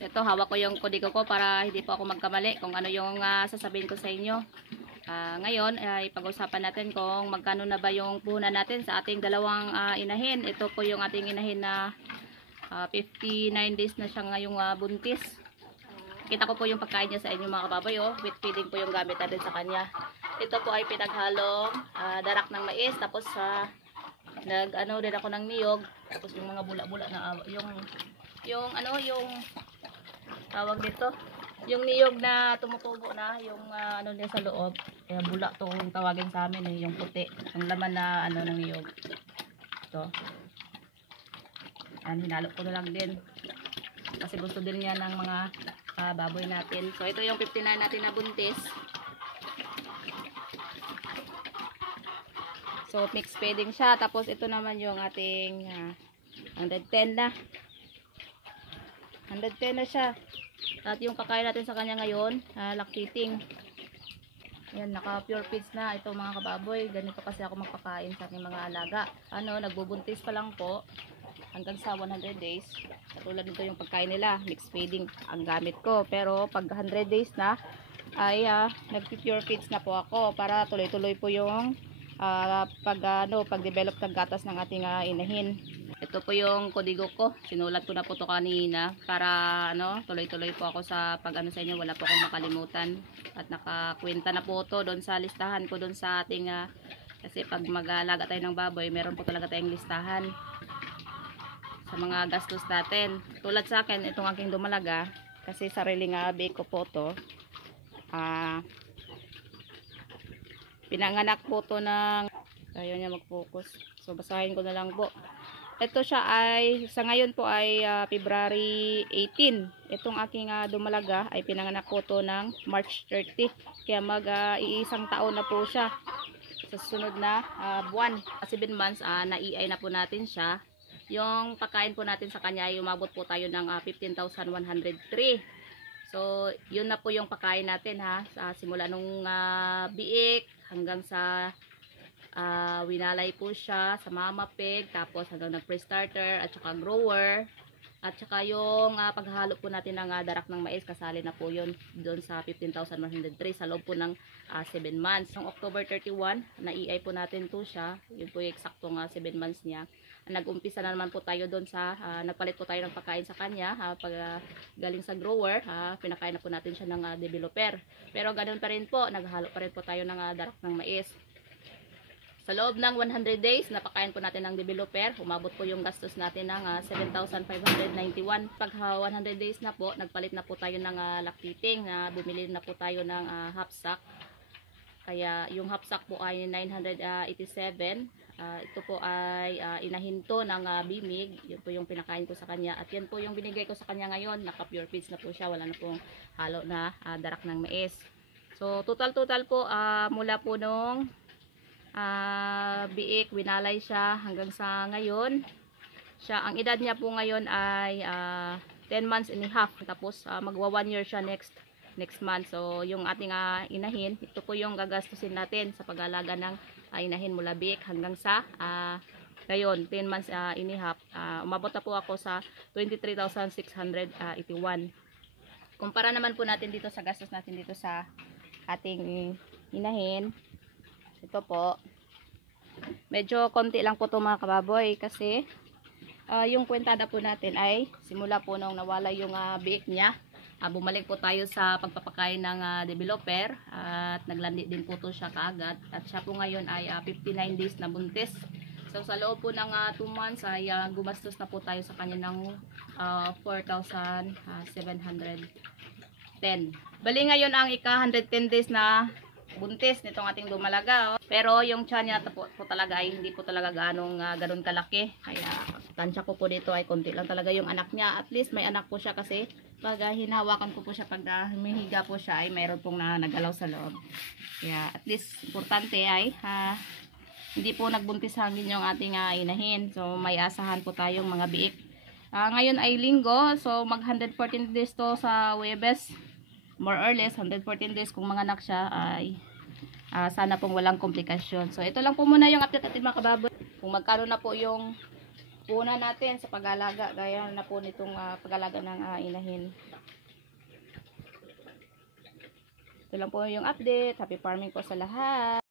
ito hawak ko yung kodigo ko para hindi po ako magkamali kung ano yung sasabihin ko sa inyo. Ngayon ay pag-usapan natin kung magkano na ba yung puhunan natin sa ating dalawang inahin. Ito po yung ating inahin na 59 days na siya ngayong buntis. Kita ko po yung pagkain niya sa inyo mga kababoy. With feeding po yung gamit natin sa kanya. Ito po ay pinaghalong darak ng mais. Tapos nag-ano din ako ng niyog. Tapos yung mga bula-bula na yung tawag dito, yung niyog na tumutubo na, yung ano niya sa loob, kaya bula to yung tawagin sa amin yung puti, yung laman na ano ng niyog. Ito. Yan, hinalo ko na lang din. Kasi gusto din niya ng mga baboy natin. So ito yung 59 natin na buntis. So mixed feeding siya. Tapos ito naman yung ating 110 na. 110 na siya. At yung kakain natin sa kanya ngayon, lactating. Ayan, naka pure feeds na ito mga kababoy. Ganito kasi ako magpakain sa aking mga alaga. Nagbubuntis pa lang po hanggang sa 100 days. Katulad nito yung pagkain nila, mixed feeding ang gamit ko. Pero pag 100 days na ay nag-pure feeds na po ako para tuloy-tuloy po yung pag-develop ng gatas ng ating inahin. Ito po yung kodigo ko. Sinulat ko na po to kanina para tuloy-tuloy po ako sa pag-ano sa inyo. Wala po akong makalimutan. At nakakwenta na po to doon sa listahan ko doon sa ating kasi pag mag-alaga tayo ng baboy, meron po talaga tayong listahan sa mga gastos natin. Tulad sa akin, itong aking dumalaga kasi sariling bake ko po to. Pinanganak po to ng ayaw niya mag-focus. So basahin ko na lang po. Ito siya ay, sa ngayon po ay February 18. Itong aking dumalaga ay pinanganak po to ng March 30. Kaya mag-iisang taon na po siya. Sa susunod na buwan. 7 months, na-EI na po natin siya. Yung pagkain po natin sa kanya ay umabot po tayo ng 15,103. So, yun na po yung pagkain natin simula nung biik hanggang sa winalay po siya sa mama pig, tapos hanggang nag pre-starter at saka grower, at saka yung paghalo po natin ng darak ng mais, kasali na po yun doon sa 15,103 sa loob po ng 7 months. Noong October 31, na-EI po natin to siya. Yun po yung eksaktong 7 months niya. Nag-umpisa na naman po tayo doon sa nagpalit po tayo ng pagkain sa kanya pag galing sa grower, pinakain na po natin siya ng developer. Pero ganoon pa rin po, naghalo pa rin po tayo ng darak ng mais. Sa loob ng 100 days, napakain po natin ng developer. Umabot po yung gastos natin ng 7,591. Pag 100 days na po, nagpalit na po tayo ng lactating. Bumili na po tayo ng half sack. Kaya yung half sack po ay 987. Ito po ay inahinto ng bimig. Yun po yung pinakain ko sa kanya. At yan po yung binigay ko sa kanya ngayon. Naka pure feeds na po siya. Wala na pong halo na darak ng mais. So total po mula po nung biik, winalay siya hanggang sa ngayon. Ang edad niya po ngayon ay 10 months and a half. Tapos magwa 1 year siya next month. So yung ating inahin, ito po yung gagastusin natin sa pag-alaga ng inahin mula biik hanggang sa ngayon 10 months and a half. Umabot na po ako sa 23,681. Kumpara naman po natin dito sa gastos natin dito sa ating inahin. Ito po, medyo konti lang po ito mga kababoy kasi yung kwentada po natin ay simula po nung nawala yung biik niya. Bumalik po tayo sa pagpapakain ng developer at naglandi din po ito siya kaagad. At siya po ngayon ay 59 days na buntis. So sa loob po ng 2 months ay gumastos na po tayo sa kanya ng 4,710. Bali ngayon ang ika 110 days na buntis nitong ating dumalaga. Pero yung tiyan niya po talaga ay hindi po talaga ganun kalaki. Kaya tansya ko po dito ay konti lang talaga yung anak niya. At least may anak po siya kasi pag hinawakan ko po siya, pag humihiga po siya ay mayroon pong nagalaw sa loob. Kaya at least importante ay hindi po nagbuntis hangin yung ating inahin. So may asahan po tayong mga biik. Ngayon ay linggo, so mag 114 days to sa Webes. More or less 114 days kung mga anak siya ay sana pong walang komplikasyon. So ito lang po muna yung update natin mga kababoy. Kung magkano na po yung puhunan natin sa pag-alaga. Gaya na po nitong pag-alaga ng inahin. Ito lang po yung update. Happy farming po sa lahat.